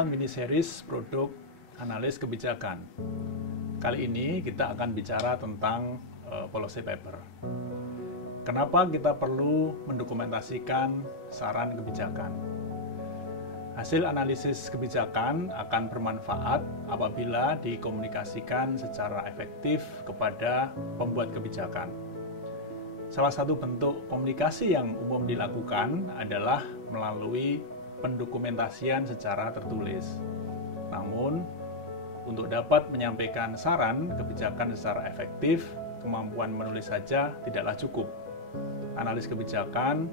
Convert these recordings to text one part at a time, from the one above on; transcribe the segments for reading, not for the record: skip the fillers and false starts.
2 mini series produk analis kebijakan. Kali ini kita akan bicara tentang policy paper. Kenapa kita perlu mendokumentasikan saran kebijakan? Hasil analisis kebijakan akan bermanfaat apabila dikomunikasikan secara efektif kepada pembuat kebijakan. Salah satu bentuk komunikasi yang umum dilakukan adalah melalui pendokumentasian secara tertulis. Namun, untuk dapat menyampaikan saran kebijakan secara efektif, kemampuan menulis saja tidaklah cukup. Analis kebijakan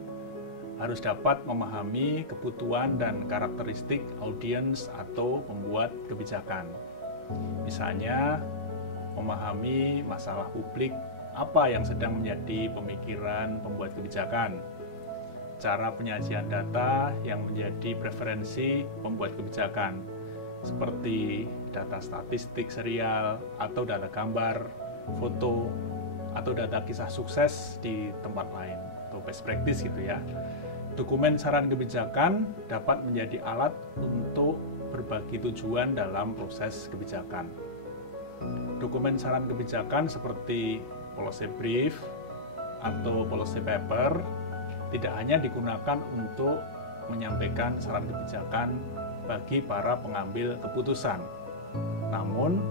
harus dapat memahami kebutuhan dan karakteristik audiens atau pembuat kebijakan. Misalnya, memahami masalah publik, apa yang sedang menjadi pemikiran pembuat kebijakan, cara penyajian data yang menjadi preferensi pembuat kebijakan, seperti data statistik serial atau data gambar, foto, atau data kisah sukses di tempat lain, atau best practice gitu ya. Dokumen saran kebijakan dapat menjadi alat untuk berbagi tujuan dalam proses kebijakan. Dokumen saran kebijakan seperti policy brief atau policy paper tidak hanya digunakan untuk menyampaikan saran kebijakan bagi para pengambil keputusan, namun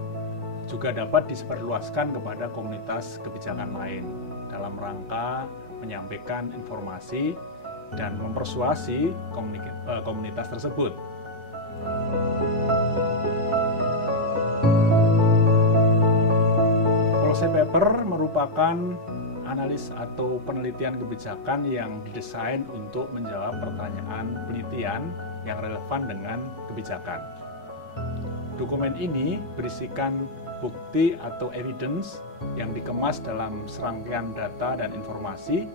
juga dapat disebarluaskan kepada komunitas kebijakan lain dalam rangka menyampaikan informasi dan mempersuasi komunitas tersebut. Policy paper merupakan analis atau penelitian kebijakan yang didesain untuk menjawab pertanyaan penelitian yang relevan dengan kebijakan. Dokumen ini berisikan bukti atau evidence yang dikemas dalam serangkaian data dan informasi,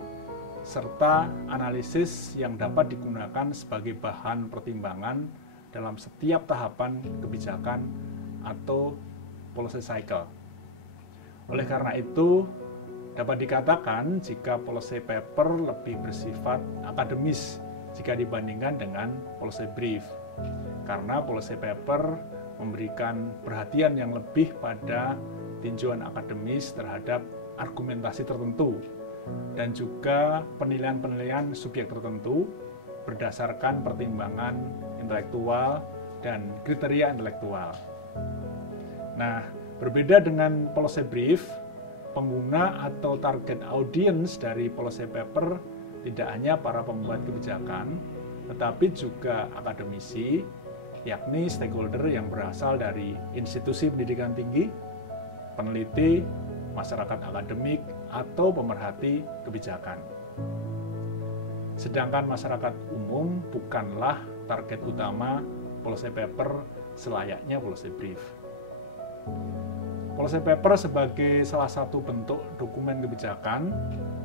serta analisis yang dapat digunakan sebagai bahan pertimbangan dalam setiap tahapan kebijakan atau policy cycle. Oleh karena itu, dapat dikatakan jika policy paper lebih bersifat akademis jika dibandingkan dengan policy brief, karena policy paper memberikan perhatian yang lebih pada tinjauan akademis terhadap argumentasi tertentu dan juga penilaian-penilaian subjek tertentu berdasarkan pertimbangan intelektual dan kriteria intelektual. Nah, berbeda dengan policy brief, pengguna atau target audience dari policy paper tidak hanya para pembuat kebijakan, tetapi juga akademisi, yakni stakeholder yang berasal dari institusi pendidikan tinggi, peneliti, masyarakat akademik, atau pemerhati kebijakan. Sedangkan masyarakat umum bukanlah target utama policy paper selayaknya policy brief. Policy paper sebagai salah satu bentuk dokumen kebijakan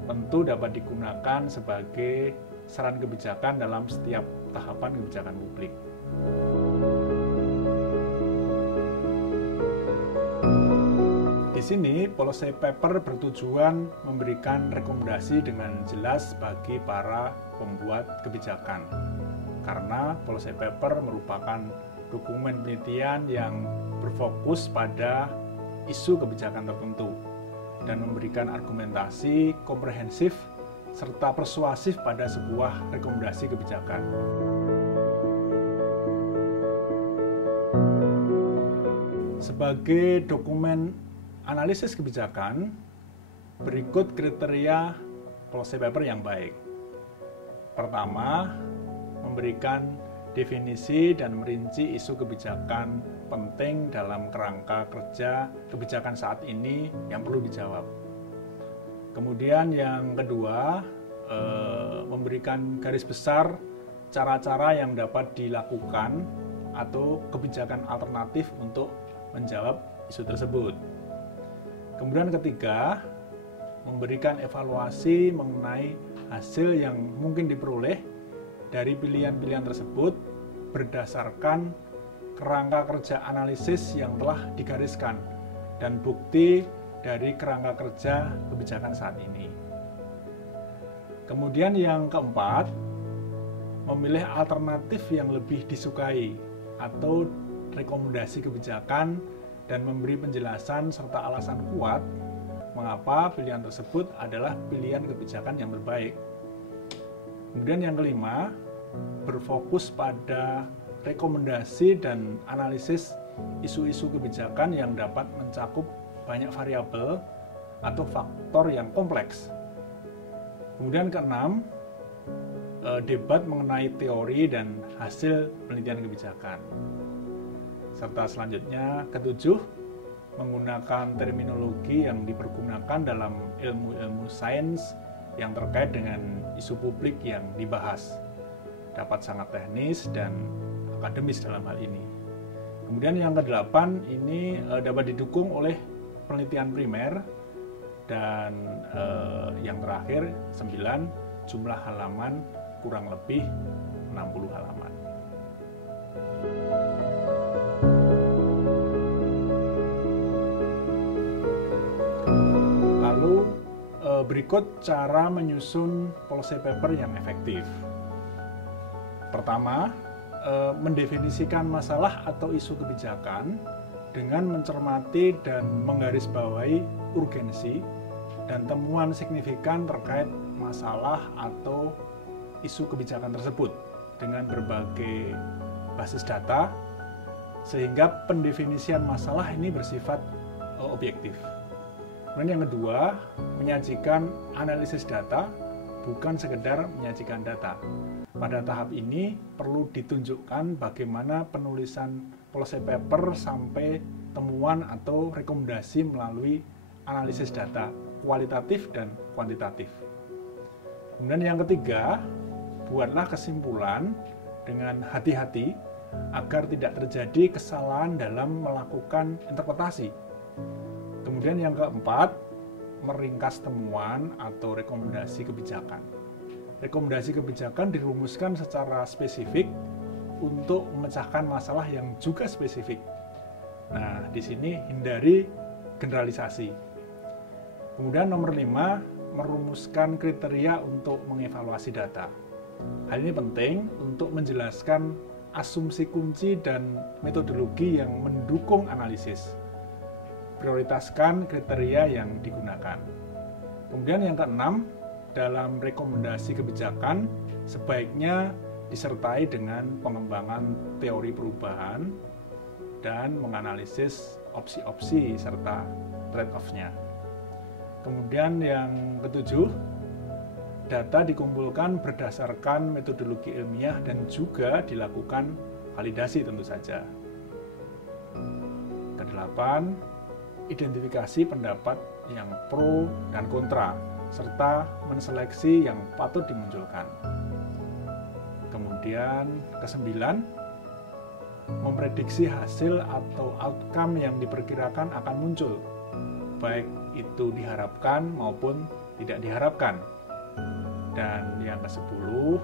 tentu dapat digunakan sebagai saran kebijakan dalam setiap tahapan kebijakan publik. Di sini, policy paper bertujuan memberikan rekomendasi dengan jelas bagi para pembuat kebijakan. Karena policy paper merupakan dokumen penelitian yang berfokus pada isu kebijakan tertentu dan memberikan argumentasi komprehensif serta persuasif pada sebuah rekomendasi kebijakan. Sebagai dokumen analisis kebijakan, berikut kriteria policy paper yang baik. Pertama, memberikan definisi dan merinci isu kebijakan penting dalam kerangka kerja kebijakan saat ini yang perlu dijawab. Kemudian yang kedua, memberikan garis besar cara-cara yang dapat dilakukan atau kebijakan alternatif untuk menjawab isu tersebut. Kemudian ketiga, memberikan evaluasi mengenai hasil yang mungkin diperoleh dari pilihan-pilihan tersebut berdasarkan kerangka kerja analisis yang telah digariskan dan bukti dari kerangka kerja kebijakan saat ini. Kemudian yang keempat, memilih alternatif yang lebih disukai atau rekomendasi kebijakan dan memberi penjelasan serta alasan kuat mengapa pilihan tersebut adalah pilihan kebijakan yang terbaik. Kemudian yang kelima, berfokus pada rekomendasi dan analisis isu-isu kebijakan yang dapat mencakup banyak variabel atau faktor yang kompleks. Kemudian keenam, debat mengenai teori dan hasil penelitian kebijakan. Serta selanjutnya, ketujuh, menggunakan terminologi yang dipergunakan dalam ilmu-ilmu sains yang terkait dengan isu publik yang dibahas. Dapat sangat teknis dan akademis dalam hal ini. Kemudian yang kedelapan, ini dapat didukung oleh penelitian primer. Dan yang terakhir, 9, jumlah halaman kurang lebih 60 halaman. Lalu berikut cara menyusun policy paper yang efektif. Pertama, mendefinisikan masalah atau isu kebijakan dengan mencermati dan menggarisbawahi urgensi dan temuan signifikan terkait masalah atau isu kebijakan tersebut dengan berbagai basis data, sehingga pendefinisian masalah ini bersifat objektif. Kemudian yang kedua, menyajikan analisis data, bukan sekedar menyajikan data. Pada tahap ini perlu ditunjukkan bagaimana penulisan policy paper sampai temuan atau rekomendasi melalui analisis data kualitatif dan kuantitatif. Kemudian yang ketiga, buatlah kesimpulan dengan hati-hati agar tidak terjadi kesalahan dalam melakukan interpretasi. Kemudian yang keempat, meringkas temuan atau rekomendasi kebijakan. Rekomendasi kebijakan dirumuskan secara spesifik untuk memecahkan masalah yang juga spesifik. Nah, di sini hindari generalisasi. Kemudian nomor 5, merumuskan kriteria untuk mengevaluasi data. Hal ini penting untuk menjelaskan asumsi kunci dan metodologi yang mendukung analisis. Prioritaskan kriteria yang digunakan. Kemudian yang keenam, dalam rekomendasi kebijakan sebaiknya disertai dengan pengembangan teori perubahan dan menganalisis opsi-opsi serta trade-off-nya. Kemudian yang ketujuh, data dikumpulkan berdasarkan metodologi ilmiah dan juga dilakukan validasi tentu saja. Kedelapan, identifikasi pendapat yang pro dan kontra, serta menseleksi yang patut dimunculkan. Kemudian kesembilan, memprediksi hasil atau outcome yang diperkirakan akan muncul, baik itu diharapkan maupun tidak diharapkan. Dan yang ke-10,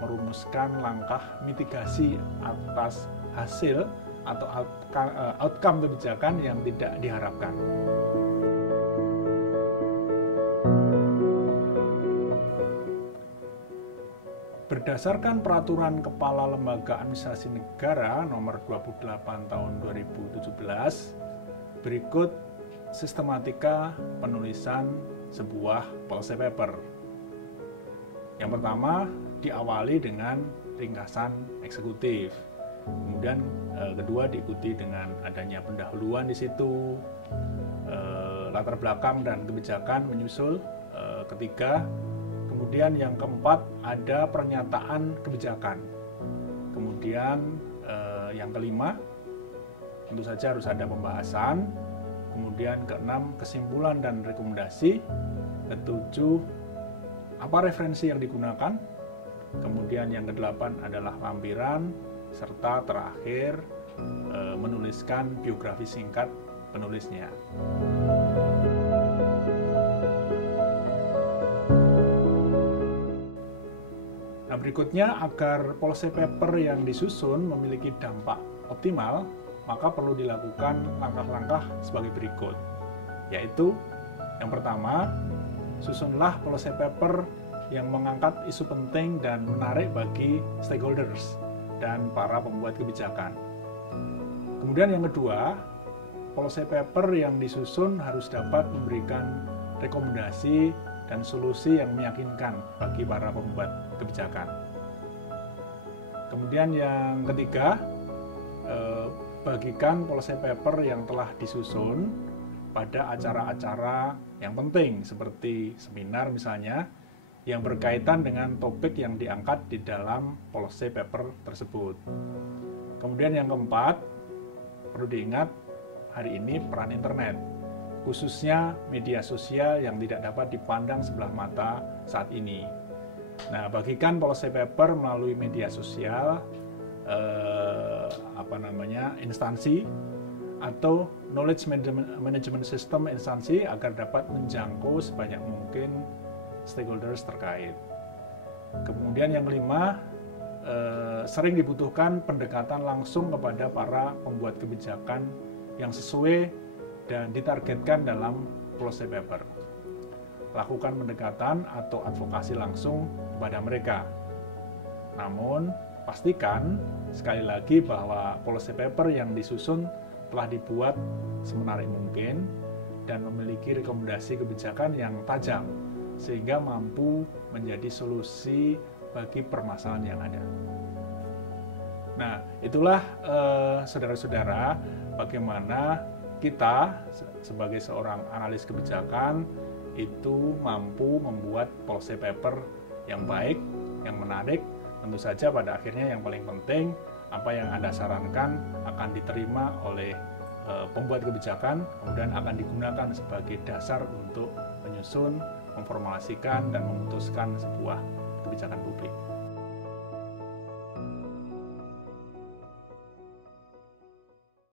merumuskan langkah mitigasi atas hasil atau outcome kebijakan yang tidak diharapkan. Berdasarkan Peraturan Kepala Lembaga Administrasi Negara Nomor 28 Tahun 2017, berikut sistematika penulisan sebuah policy paper. Yang pertama, diawali dengan ringkasan eksekutif. Kemudian kedua diikuti dengan adanya pendahuluan di situ, latar belakang dan kebijakan menyusul. Ketiga, kemudian yang keempat ada pernyataan kebijakan. Kemudian yang kelima, tentu saja harus ada pembahasan. Kemudian keenam, kesimpulan dan rekomendasi. Ketujuh, apa referensi yang digunakan. Kemudian yang kedelapan adalah lampiran. Serta terakhir, menuliskan biografi singkat penulisnya. Nah, berikutnya, agar policy paper yang disusun memiliki dampak optimal, maka perlu dilakukan langkah-langkah sebagai berikut, yaitu yang pertama, susunlah policy paper yang mengangkat isu penting dan menarik bagi stakeholders dan para pembuat kebijakan. Kemudian yang kedua, policy paper yang disusun harus dapat memberikan rekomendasi dan solusi yang meyakinkan bagi para pembuat kebijakan. Kemudian yang ketiga, bagikan policy paper yang telah disusun pada acara-acara yang penting seperti seminar misalnya yang berkaitan dengan topik yang diangkat di dalam policy paper tersebut. Kemudian yang keempat, perlu diingat hari ini peran internet, khususnya media sosial yang tidak dapat dipandang sebelah mata saat ini. Nah, bagikan policy paper melalui media sosial, instansi atau knowledge management system instansi agar dapat menjangkau sebanyak mungkin stakeholders terkait. Kemudian yang kelima, sering dibutuhkan pendekatan langsung kepada para pembuat kebijakan yang sesuai dan ditargetkan dalam policy paper. Lakukan pendekatan atau advokasi langsung kepada mereka. Namun, pastikan sekali lagi bahwa policy paper yang disusun telah dibuat semenarik mungkin dan memiliki rekomendasi kebijakan yang tajam sehingga mampu menjadi solusi bagi permasalahan yang ada. Nah, itulah saudara-saudara bagaimana kita sebagai seorang analis kebijakan itu mampu membuat policy paper yang baik, yang menarik. Tentu saja pada akhirnya yang paling penting apa yang Anda sarankan akan diterima oleh pembuat kebijakan, kemudian akan digunakan sebagai dasar untuk menyusun, memformulasikan, dan memutuskan sebuah kebijakan publik.